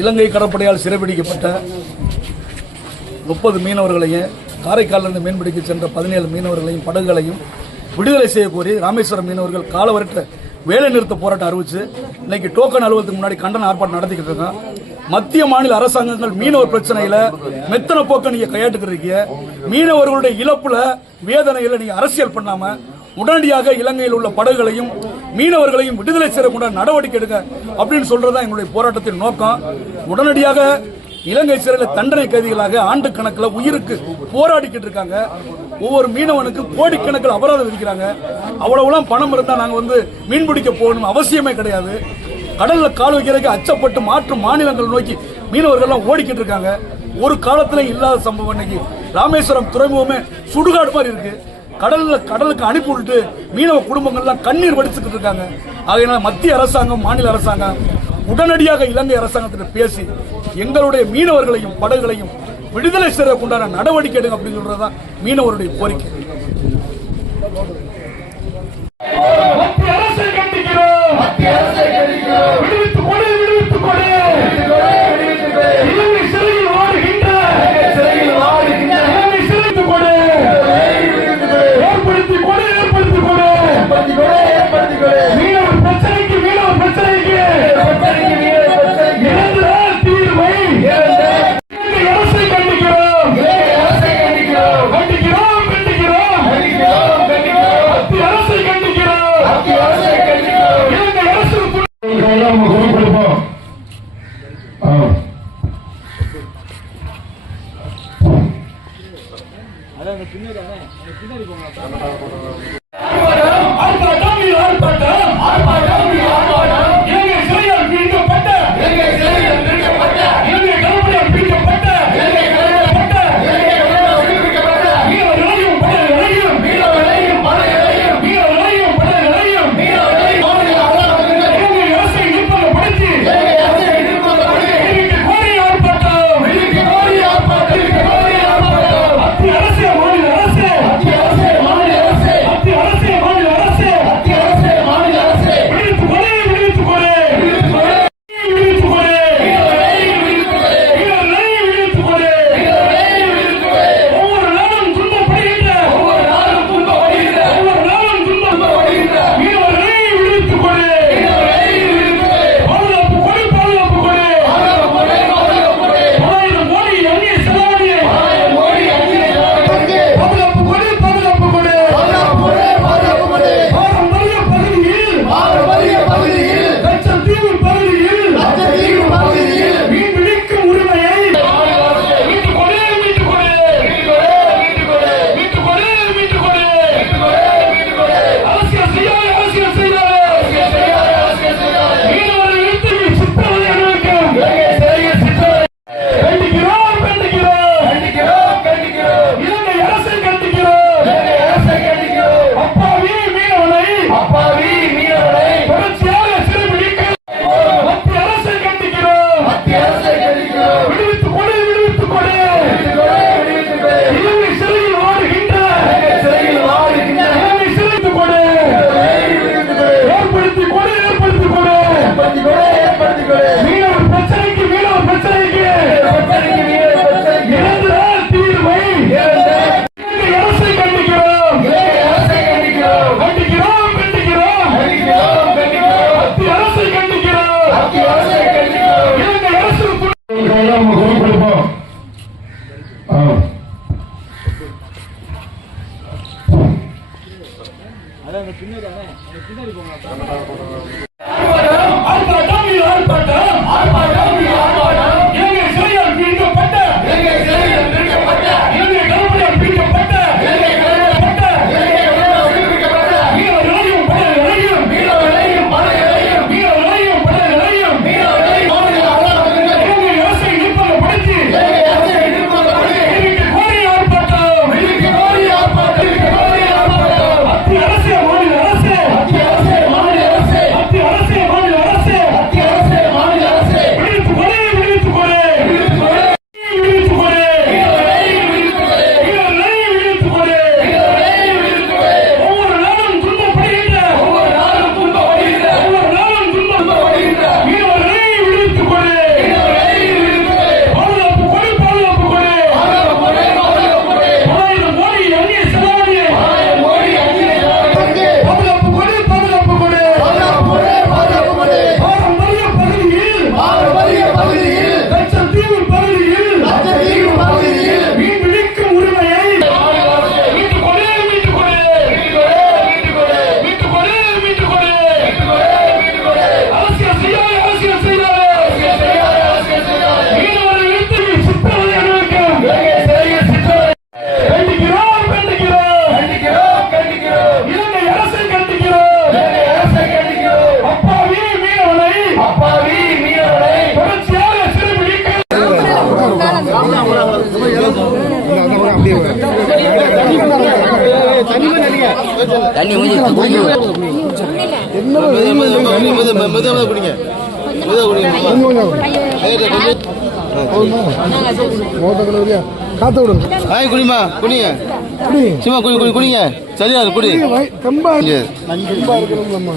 இலங்கை கடற்படையால் சிறைபிடிக்கப்பட்ட 30 மீனவர்களையும் காரைக்காலிலிருந்து மீன்பிடிக்க சென்ற 17 மீனவர்களையும் படகுகளையும் விடுதலை செய்ய கோரி ராமேஸ்வரம் மீனவர்கள் காலவரட்ட வேலை நிறுத்த போராட்டம் அறிவிச்சு இன்னைக்கு டோக்கன் அலுவலகத்துக்கு முன்னாடி கண்டன ஆர்ப்பாட்டம் நடத்திக்கிட்டு இருக்கோம். மத்திய மாநில அரசாங்கங்கள் மீனவர் பிரச்சனையில மெத்தன போக்க நீங்க கையாட்டுக்கிறீங்க. மீனவர்களுடைய இழப்புல வேதனையில நீங்க அரசியல் பண்ணாம உடனடியாக இலங்கையில் உள்ள படகுகளையும் மீனவர்களையும் விடுதலை செய்யக்கூடிய நடவடிக்கை எடுக்க அப்படின்னு சொல்றதுதான் எங்களுடைய போராட்டத்தின் நோக்கம். உடனடியாக இலங்கை சிறையில் தண்டனை கைதிகளாக ஆண்டு கணக்கில் உயிருக்கு போராடிக்கிட்டு இருக்காங்க. ஒவ்வொரு மீனவனுக்கு கோடிக்கணக்கில் அபராதம் விதிக்கிறாங்க. அவ்வளவுலாம் பணம் இருந்தா நாங்க மீன்பிடிக்க போகணும் அவசியமே கிடையாது. கடல்ல கால் வைக்கிறதுக்கு அச்சப்பட்டு மாற்று மாநிலங்கள் நோக்கி மீனவர்கள் ஓடிக்கிட்டு இருக்காங்க. ஒரு காலத்துல இல்லாத சம்பவம் இன்னைக்கு ராமேஸ்வரம் துறைமுகமே சுடுகாடு மாதிரி இருக்கு. கடலுக்கு அனுப்பி விட்டு மீனவ குடும்பங்கள்லாம் கண்ணீர் வடிச்சுக்கிட்டு இருக்காங்க. ஆகையினால மத்திய அரசாங்கம் மாநில அரசாங்கம் உடனடியாக இலங்கை அரசாங்கத்தில் பேசி எங்களுடைய மீனவர்களையும் படகுகளையும் விடுதலை செய்யறதுக்குண்டான நடவடிக்கை எடுங்க அப்படின்னு சொல்றதுதான் மீனவருடைய கோரிக்கை. பின்னாடி போங்க. அப்பாவி மீனவர்களை தொடர்ச்சியாக சிறைபிடிக்க தண்ணி காத்த விடுங்க. குடிமா குடிங்க சும்மா குடி குடி குடிங்க சரியா குடி தெம்பா இருக்கணும் நம்ம